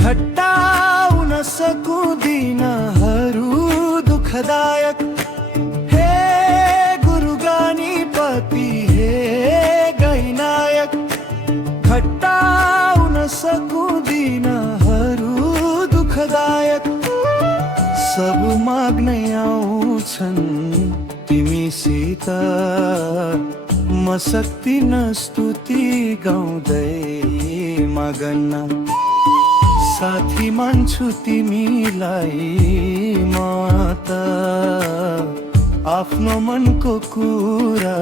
घटाउन सकुदिनहरू दुःखदायक। हे गुरु गणपति हे गैनायक, घटाउन सकुदिनहरू दुःखदायक। सब माग्नै आउँछन् तिमीसित, म सक्दिन स्तुति गाउँदै मगन। साथी मान्छु तिमीलाई म त, आफ्नो मनको कुरा